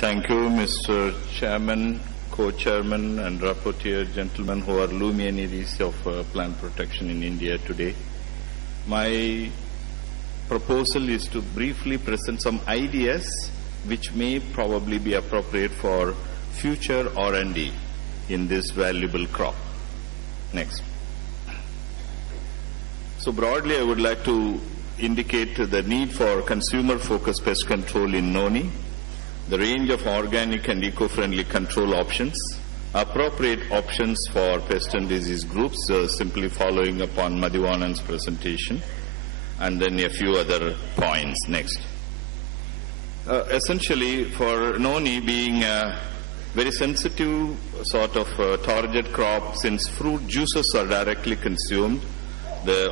Thank you, Mr. Chairman, Co-Chairman and Rapporteur, gentlemen who are luminaries of plant protection in India today. My proposal is to briefly present some ideas which may probably be appropriate for future R&D in this valuable crop. Next. So broadly, I would like to indicate the need for consumer-focused pest control in Noni, the range of organic and eco-friendly control options, appropriate options for pest and disease groups, simply following upon Madhivanan's presentation, and then a few other points. Next. Essentially, for Noni being a very sensitive sort of target crop, since fruit juices are directly consumed,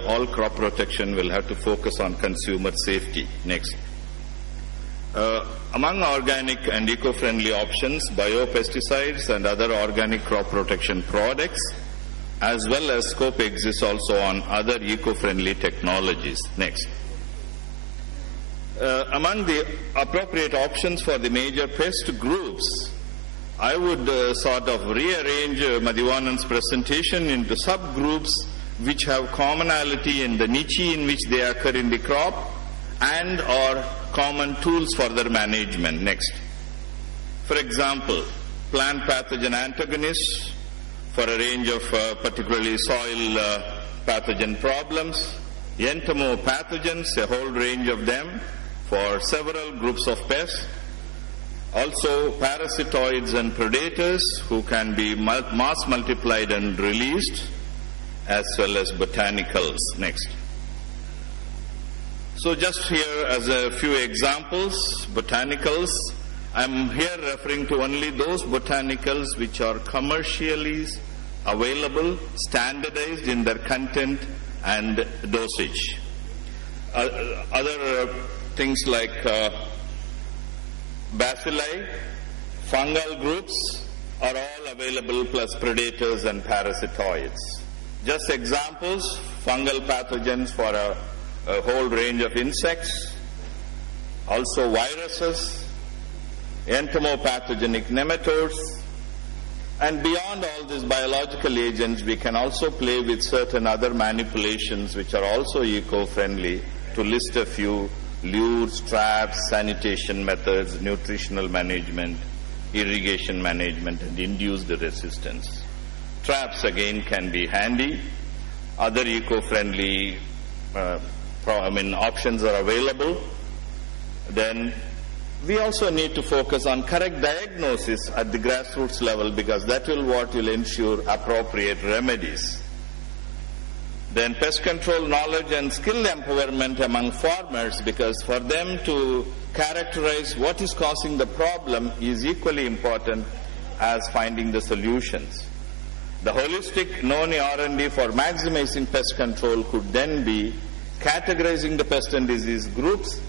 all crop protection will have to focus on consumer safety. Next. Among organic and eco-friendly options, biopesticides and other organic crop protection products, as well as scope exists also on other eco-friendly technologies. Next. Among the appropriate options for the major pest groups, I would sort of rearrange Madhivanan's presentation into subgroups which have commonality in the niche in which they occur in the crop and or common tools for their management. Next. For example, plant pathogen antagonists for a range of particularly soil pathogen problems, entomopathogens, a whole range of them for several groups of pests, also parasitoids and predators who can be mass multiplied and released, as well as botanicals. Next. So just here as a few examples, botanicals, I'm here referring to only those botanicals which are commercially available, standardized in their content and dosage. Other things like bacilli, fungal groups are all available, plus predators and parasitoids. Just examples, fungal pathogens for a whole range of insects, also viruses, entomopathogenic nematodes, and beyond all these biological agents, we can also play with certain other manipulations which are also eco-friendly. To list a few: lures, traps, sanitation methods, nutritional management, irrigation management, and induced resistance. Traps again can be handy. Other eco-friendly options are available. Then we also need to focus on correct diagnosis at the grassroots level, because that will ensure appropriate remedies. Then pest control knowledge and skill empowerment among farmers, because for them to characterize what is causing the problem is equally important as finding the solutions. The holistic Noni R&D for maximizing pest control could then be categorizing the pest and disease groups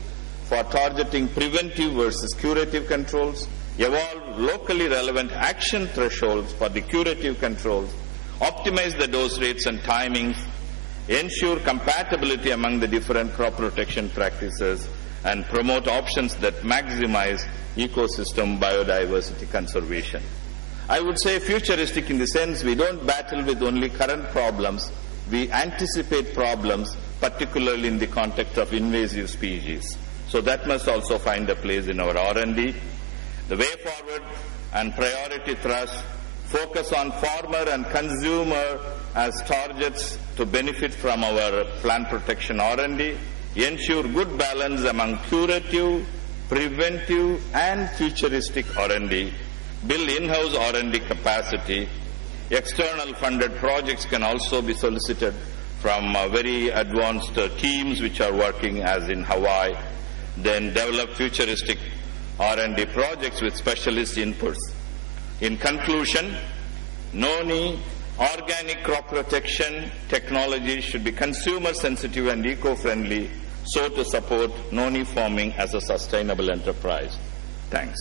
for targeting preventive versus curative controls, evolve locally relevant action thresholds for the curative controls, optimize the dose rates and timings, ensure compatibility among the different crop protection practices, and promote options that maximize ecosystem biodiversity conservation. I would say futuristic in the sense we don't battle with only current problems, we anticipate problems, particularly in the context of invasive species. So that must also find a place in our R&D. The way forward and priority thrust focus on farmer and consumer as targets to benefit from our plant protection R&D, ensure good balance among curative, preventive and futuristic R&D, build in-house R&D capacity. External funded projects can also be solicited from very advanced teams which are working as in Hawaii, then develop futuristic R&D projects with specialist inputs. In conclusion, Noni organic crop protection technology should be consumer sensitive and eco-friendly, so to support Noni farming as a sustainable enterprise. Thanks.